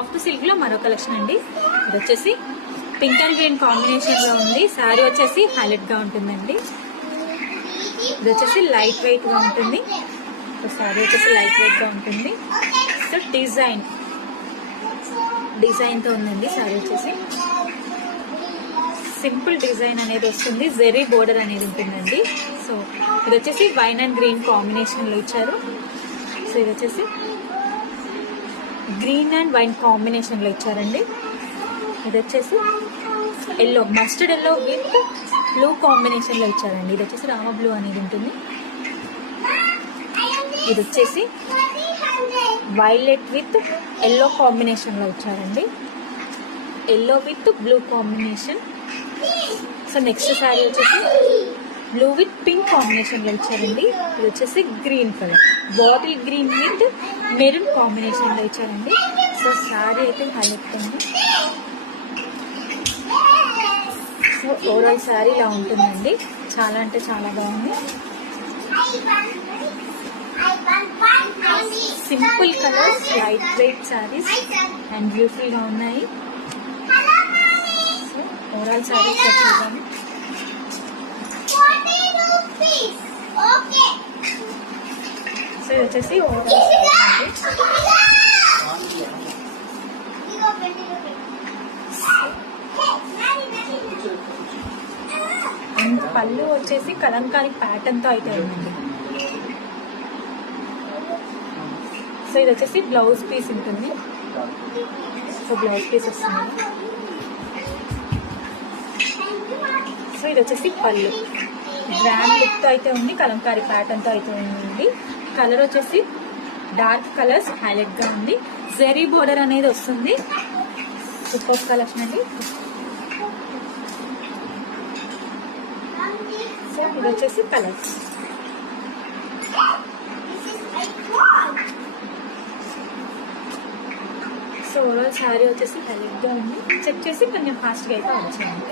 Soft silk లో మరో కలెక్షన్ అండి. ఇది వచ్చేసి పింక్ అండ్ గ్రీన్ కాంబినేషన్ లో ఉంది. శారీ వచ్చేసి హైలైట్ గా ఉంటుందండి. ఇది వచ్చేసి లైట్ వెయిట్ గా ఉంటుంది. శారీ వచ్చేసి లైట్ వెయిట్ గా ఉంటుంది. సో డిజైన్ తో ఉందండి. శారీ వచ్చేసి సింపుల్ డిజైన్ అనేది వస్తుంది. జెరీ బోర్డర్ అనేది ఉంటుందండి. సో ఇది వచ్చేసి వైన్ అండ్ గ్రీన్ కాంబినేషన్ లో ఇచ్చారు. సో ఇది వచ్చేసి గ్రీన్ అండ్ వైన్ కాంబినేషన్ లో ఇచ్చారండి. ఇది వచ్చేసి yellow, mustard yellow with blue combination లో ఇచ్చారండి. ఇది వచ్చేసి రామ బ్లూ అనేది ఉంటుంది. ఇది వచ్చేసి వైలెట్ విత్ ఎల్లో కాంబినేషన్ లో ఇచ్చారండి. Yellow with blue combination. So next sari వచ్చేసి బ్లూ విత్ పింక్ కాంబినేషన్ లో ఇచ్చారండి. ఇది వచ్చేసి green colour, bottle green with maroon combination లో ఇచ్చారండి. సో శారీ అయితే హైలైట్ ఉంది. సో ఓవరాల్ శారీ ఇలా ఉంటుందండి. చాలా అంటే చాలా బాగుంది. Simple colours, light weight saris and beautiful గా ఉన్నాయి. సో ఓవరాల్ శారీ చూద్దాము. సో ఇది వచ్చేసి ఓవరాల్ అండ్ పళ్ళు వచ్చేసి కలంకారీ ప్యాటర్న్ తో అయితే ఉందండి. సో ఇది వచ్చేసి బ్లౌజ్ పీస్ ఉంటుంది. సో బ్లౌజ్ పీస్ వస్తుంది. సో ఇది వచ్చేసి పళ్ళు గ్రాండ్ లుక్ తో అయితే ఉంది. కలంకారీ ప్యాటర్న్ తో అయితే ఉంది. కలర్ వచ్చేసి డార్క్ కలర్స్ హైలైట్ గా ఉంది. జెరీ బోర్డర్ అనేది వస్తుంది. సూపర్ కలెక్షన్ అండి. సో ఇది వచ్చేసి కలర్స్. సో ఓవరాల్ శారీ వచ్చేసి హైలైట్ గా ఉంది. చెక్ చేసి కొంచెం ఫాస్ట్గా అయితే వచ్చేయండి.